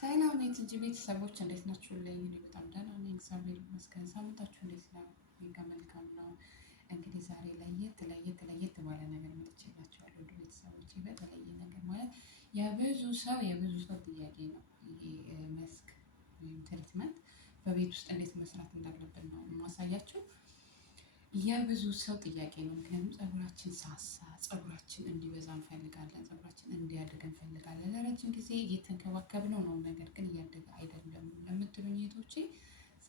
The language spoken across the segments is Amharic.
ሰላም የትጂ ቤተሰቦች እንዴት ናችሁልኝ? እኔ በጣም ደህና ነኝ፣ እግዚአብሔር ይመስገን። ሳምንታችሁ እንዴት ነው? እኔ ጋር መልካም ነው። እንግዲህ ዛሬ ለየት ባለ ነገር መጥቼላችኋለሁ ውድ ቤተሰቦቼ። በተለየ ነገር ማለት የብዙ ሰው ጥያቄ ነው። ይሄ መስክ ወይም ትሪትመንት በቤት ውስጥ እንዴት መስራት እንዳለብን ነው የማሳያችሁ። የብዙ ሰው ጥያቄ ነው። ምክንያቱም ፀጉራችን ሳሳ፣ ፀጉራችን እንዲበዛ እንፈልጋለን፣ ፀጉራችን እንዲያድግ እንፈልጋለን። ለረጅም ጊዜ እየተንከባከብነው ነው፣ ነገር ግን እያደገ አይደለም ለምትሉኝ እህቶቼ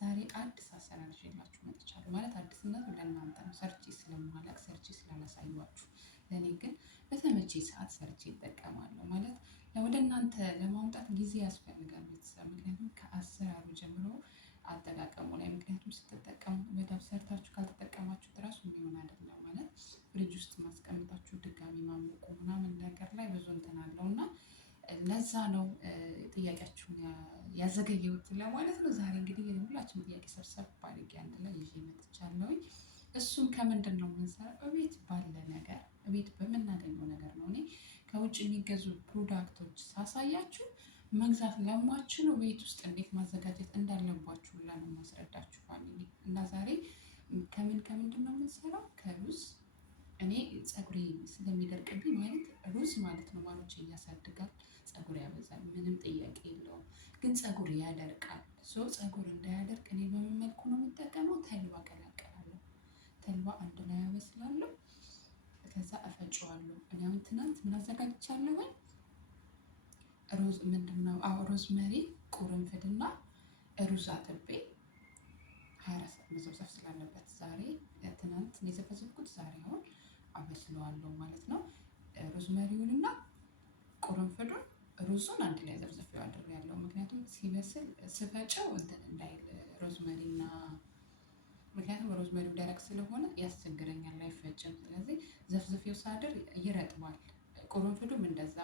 ዛሬ አዲስ አሰራር ይዤላችሁ መጥቻለሁ። ማለት አዲስነቱ ለእናንተ ነው፣ ሰርቼ ስለማላቅ ሰርቼ ስላላሳየኋችሁ። ለእኔ ግን በተመቼ ሰዓት ሰርቼ እጠቀማለሁ። ማለት ወደ እናንተ ለማምጣት ጊዜ ያስፈልጋል ቤተሰብ። ምክንያቱም ከአሰራሩ ጀምሮ አጠቃቀሙ ላይ፣ ምክንያቱም ስትጠቀሙ በደንብ ሰርታችሁ ካልተጠቀማችሁት እራሱ የሚሆን አይደለም። ማለት ፍሪጅ ውስጥ ማስቀምጣችሁ ድጋሚ ማሞቁ ምናምን ነገር ላይ ብዙ እንትን አለው እና ለዛ ነው ጥያቄያችሁን ያዘገየሁት ለማለት ነው። ዛሬ እንግዲህ ሁላችንም ጥያቄ ሰብሰብ አድርጌ አንድ ላይ ይዤ መጥቻለሁኝ። እሱም ከምንድን ነው የምንሰራው? እቤት ባለ ነገር፣ እቤት በምናገኘው ነገር ነው። እኔ ከውጭ የሚገዙ ፕሮዳክቶች ሳሳያችሁ መግዛት ለማትችሉ ቤት ውስጥ እንዴት ማዘጋጀት እንዳለባችሁ ሁላ ነው የማስረዳችሁ ፋሚሊ። እና ዛሬ ከምንድን ነው የምንሰራው? ከሩዝ። እኔ ፀጉሬ ስለሚደርቅብኝ ማለት ሩዝ ማለት ነው ማሮቼ ያሳድጋል፣ ፀጉር ያበዛል፣ ምንም ጥያቄ የለውም። ግን ፀጉር ያደርቃል። ፀጉር እንዳያደርቅ እኔ በምን መልኩ ነው የምጠቀመው? ተልባ ቀላቀላለሁ። ተልባ አንድ ላይ አበስላለሁ፣ ከዛ እፈጨዋለሁ። እኔ አሁን ትናንት ምን አዘጋጅቻለሁ? ሮዝ ምንድነው? ሮዝመሪ፣ ቁርንፍድና ሩዝ አጥቤ 24 ሰዓት መዘፍዘፍ ስላለበት ዛሬ ትናንት ነው የዘፈዘፍኩት። ዛሬ አሁን አበስለዋለሁ ማለት ነው። ሮዝመሪውንና ቁርንፍዱን ሩዙን አንድ ላይ ዘፍዝፌው አድርጌያለሁ። ምክንያቱም ሲበስል ስፈጨው እንትን እንዳይል ሮዝመሪና ምክንያቱም ሮዝመሪው ደረቅ ስለሆነ ያስቸግረኛል፣ አይፈጭም። ስለዚህ ዘፍዝፌው ሳድር ይረጥባል። ቁርንፍዱም እንደዛ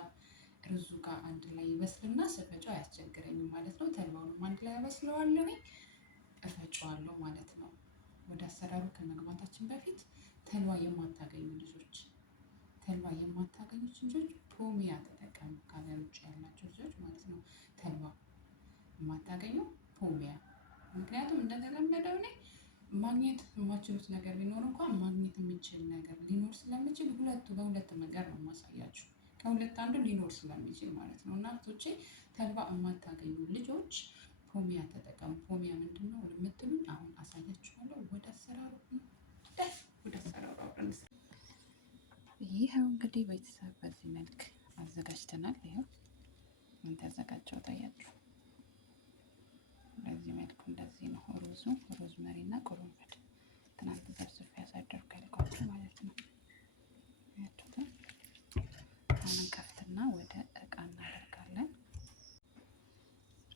ሩዙ ጋር አንድ ላይ ይበስልና ስፈጨው አያስቸግረኝም ማለት ነው። ተልባውንም አንድ ላይ አበስለዋለሁ፣ እፈጨዋለሁ ማለት ነው። ወደ አሰራሩ ከመግባታችን በፊት ተልባ የማታገኙ ልጆች ፖሚያ ተጠቀሙ። ከሀገር ውጭ ያላቸው ልጆች ማለት ነው። ተልባ የማታገኙ ፖሚያ። ምክንያቱም እንደተለመደው እኔ ማግኘት የማችሉት ነገር ቢኖር እንኳን ማግኘት የሚችል ነገር ሊኖር ስለሚችል በሁለት መንገድ ነው የማሳያችሁ። ከሁለት አንዱ ሊኖር ስለሚችል ማለት ነው። እና እህቶቼ ተልባ የማታገኙ ልጆች ፖሚያ ተጠቀሙ። ፖሚያ ምንድን ነው የምትሉኝ? አሁን አሳያችኋለሁ። ወደ አሰራሩ ይኸው እንግዲህ ቤተሰብ በዚህ መልክ አዘጋጅተናል። ይኸው እንተዘጋጀው ታያችሁ። በዚህ መልኩ እንደዚህ ነው ሩዙ፣ ሮዝመሪ እና ቁርንፍድ ትናንት ዘፍዝፌ ያሳደርኩ ያልኳችሁ ማለት ነው። አሁን ከፍትና ወደ እቃ እናደርጋለን።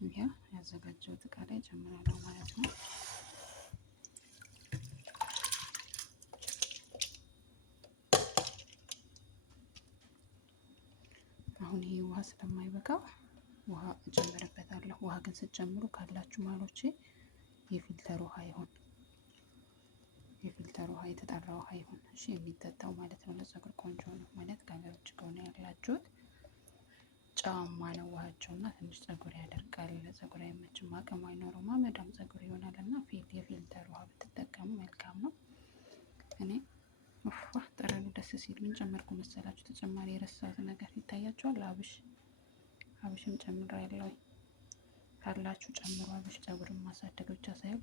ይሄ ያዘጋጀሁት እቃ ላይ ጨምራለሁ ማለት ነው። አሁን ይሄ ውሃ ስለማይበቃው ውሃ እጨምርበታለሁ። ውሃ ግን ስትጨምሩ ካላችሁ ማሎቼ የፊልተር ውሃ ይሁን፣ የፊልተር ውሃ የተጣራ ውሃ ይሁን። እሺ፣ የሚጠጣው ማለት ነው። ለፀጉር ቆንጆ ነው ማለት ከሀገር ውጭ ከሆነ ያላችሁት ጨዋማ ነው ውሃቸውና ትንሽ ፀጉር ያደርቃል፣ ለፀጉር አይመችም፣ አቅም አይኖረውም፣ አመዳም ፀጉር ይሆናል። እና የፊልተር ውሃ ብትጠቀሙ መልካም ነው። እኔ ጠረኑ ደስ ሲል ምን ጨመርኩ መሰላችሁ? ተጨማሪ የረሳሁት ነገር ይታያችኋል። አብሽም ጨምሬያለሁ። ካላችሁ ጨምሩ። አብሽ ፀጉርን ማሳደግ ብቻ ሳይሆን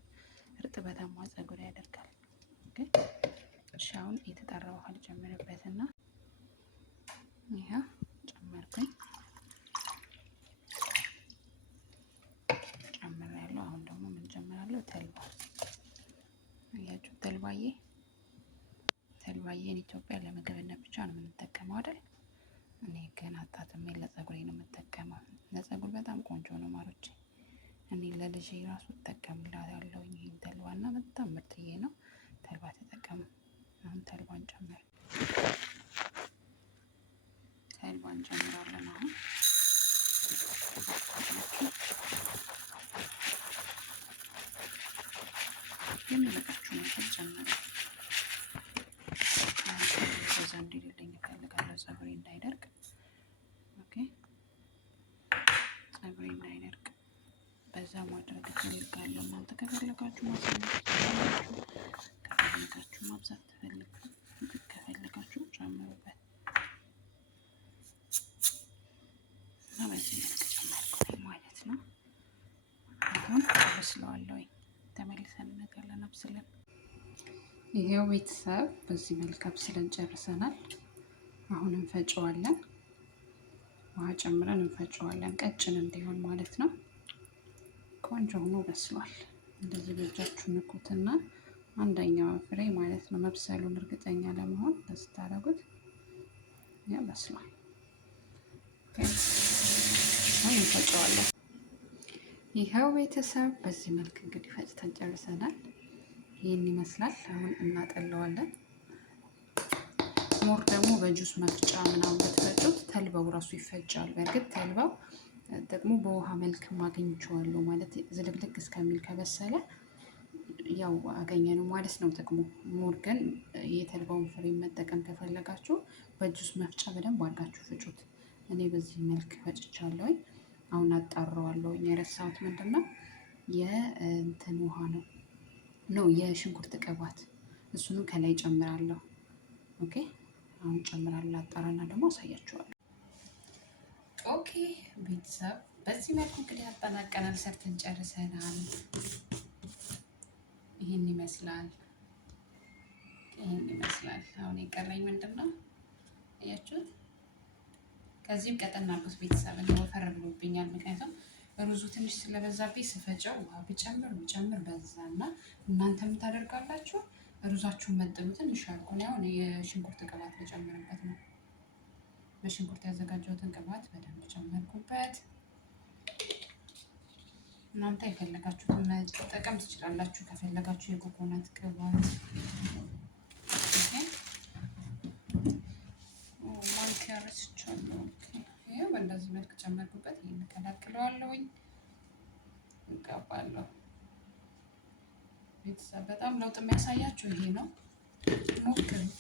እርጥበታማ ፀጉር ያደርጋል። እሺ፣ አሁን የተጣራ ውሃ ልጨምርበትና ይሄ ጨመርኩኝ። ጨምሬያለሁ። አሁን ደግሞ ምን ጨምራለሁ? ተልባ። አያችሁ፣ ተልባዬን ኢትዮጵያ ለምግብነት ብቻ ነው የምንጠቀመው አይደል? እኔ ግን አጣጥሜ ለፀጉሬ ነው የምጠቀመው። ለፀጉር በጣም ቆንጆ ነው ማሮቼ። እኔ ለልጄ ራሱ እጠቀምላታለሁ ይሄን ተልባና በጣም ምርጥዬ ነው። ተልባ ተጠቀሙ። አሁን ተልባን ጨምራለን። አሁን የሚበቃችሁ ነገር ጨምሩ። በዛ እንዲልልኝ እፈልጋለሁ ፀጉሬ እንዳይደርቅ። ኦኬ፣ ፀጉሬ እንዳይደርቅ በዛ ማድረግ እፈልጋለሁ። እናንተ ከፈለጋችሁ ማሳነስ ትችላላችሁ፣ ከፈለጋችሁ ማብዛት ከፈለጋችሁ ጨምሩበት እና በዚህ መልክ ጨመርኩኝ ማለት ነው። አሁን አበስለዋለሁ። ተመልሰን እንመጣለን አብስለን። ይሄው ቤተሰብ በዚህ መልክ አብስለን ጨርሰናል። አሁን እንፈጨዋለን። ውሃ ጨምረን እንፈጨዋለን፣ ቀጭን እንዲሆን ማለት ነው። ቆንጆ ሆኖ በስሏል። እንደዚህ በእጃችሁ ንኩትና አንደኛው ፍሬ ማለት ነው መብሰሉን እርግጠኛ ለመሆን ስታደርጉት ያ በስሏል። አሁን እንፈጨዋለን። ይኸው ቤተሰብ በዚህ መልክ እንግዲህ ፈጭተን ጨርሰናል። ይህን ይመስላል። አሁን እናጠለዋለን። ሞር ደግሞ በጁስ መፍጫ ምናምን ብትፈጩት ተልባው ራሱ ይፈጫል። በእርግጥ ተልባው ደግሞ በውሃ መልክ አግኝቼዋለሁ ማለት ዝልግልግ እስከሚል ከበሰለ ያው አገኘነው ማለት ነው ጥቅሙ። ሞር ግን የተልባውን ፍሬ መጠቀም ከፈለጋችሁ በጁስ መፍጫ በደንብ አድርጋችሁ ፍጩት። እኔ በዚህ መልክ ፈጭቻለሁኝ። አሁን አጣራዋለሁኝ። የረሳሁት ምንድነው የእንትን ውሃ ነው የሽንኩርት ቅባት፣ እሱንም ከላይ ጨምራለሁ። ኦኬ አሁን ጨምራለሁ። አጣራና ደግሞ አሳያችኋለሁ። ኦኬ ቤተሰብ በዚህ መልኩ እንግዲህ አጠናቀናል፣ ሰርተን ጨርሰናል። ይህን ይመስላል። አሁን የቀረኝ ምንድን ነው አያችሁት? ከዚህም ቀጠን አልኩት ቤተሰብ፣ ወፈር ብሎብኛል። ምክንያቱም ሩዙ ትንሽ ስለበዛብኝ ስፈጨው ውሃ ብጨምር በዛና፣ እናንተ የምታደርጋላችሁ ሩዛችሁን መጥኑ ትንሽ አልኩኝ። አሁን የሽንኩርት ቅባት ልጨምርበት ነው። በሽንኩርት ያዘጋጀሁትን ቅባት በደንብ ጨመርኩበት። እናንተ የፈለጋችሁትን መጠቀም ትችላላችሁ። ከፈለጋችሁ የኮኮናት ቅባት ማንኪያ ረስቻለሁ። ይኸው በእንደዚህ መልክ ጨመርኩበት። ይሄን እቀላቅለዋለሁኝ፣ እቀባለሁ። ቤተሰብ በጣም ለውጥ የሚያሳያችሁ ይሄ ነው። ሞክሩት።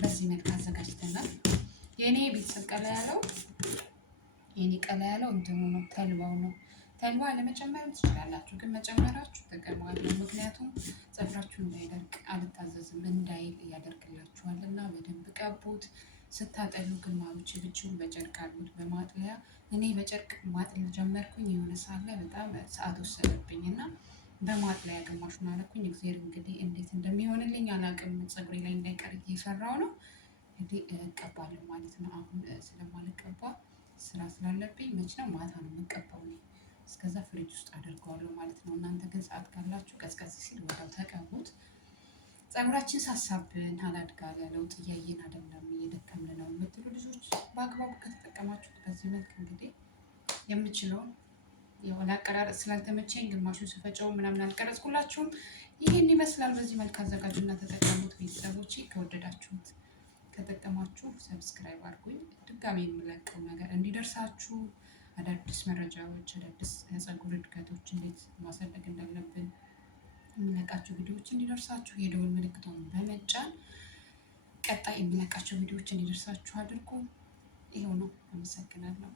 በዚህ መልክ አዘጋጅተናል። የኔ ቤተሰብ ቀላ ያለው እንትኑ ነው፣ ተልባው ነው። ተልባ ለመጨመር ትችላላችሁ፣ ግን መጨመራችሁ ጥቅም አለው። ምክንያቱም ፀጉራችሁ እንዳይደርቅ አልታዘዝም እንዳይል ያደርግላችኋል። እና በደንብ ቀቡት። ስታጠሉ ግማሎች ብቻውን በጨርቅ አሉት፣ በማጥለያ እኔ በጨርቅ ማጥለል ጀመርኩኝ። የሆነ ሳለ በጣም ሰዓት ወሰደብኝ እና በማጥለያ ግማሹን አደረኩኝ። እግዚአብሔር እንግዲህ እንዴት እንደሚሆንልኝ አላውቅም። ፀጉሬ ላይ እንዳይቀር እየሰራው ነው። እንግዲህ እቀባለሁ ማለት ነው። አሁን ስለማልቀባ ስራ ስላለብኝ መች ነው ማታ ነው የምቀባው። እስከዛ ፍሪጅ ውስጥ አደርገዋለሁ ማለት ነው። እናንተ ግን ሰዓት ካላችሁ ቀዝቀዝ ሲል ወዲያው ተቀቡት። ፀጉራችን ሳሳብን አላድጋለ ለውጥ እያየን አይደለም፣ እየደከምን ነው የምትሉ ልጆች በአግባቡ ከተጠቀማችሁት በዚህ መልክ እንግዲህ የምችለውን የሆነ አቀራረጽ ስላልተመቸኝ ግማሹን ስፈጨው ምናምን አልቀረጽኩላችሁም። ይህን ይመስላል። በዚህ መልክ አዘጋጁና ተጠቀሙት ቤተሰቦች። ከወደዳችሁት ከጠቀማችሁ ሰብስክራይብ አድርጉኝ። ድጋሚ የምለቀው ነገር እንዲደርሳችሁ አዳዲስ መረጃዎች፣ አዳዲስ የፀጉር እድገቶች እንዴት ማሳደግ እንዳለብን የምለቃቸው ቪዲዮዎች እንዲደርሳችሁ የደወል ምልክቱን በመጫን ቀጣይ የምለቃቸው ቪዲዮዎች እንዲደርሳችሁ አድርጉ። ይኸው ነው። አመሰግናለሁ።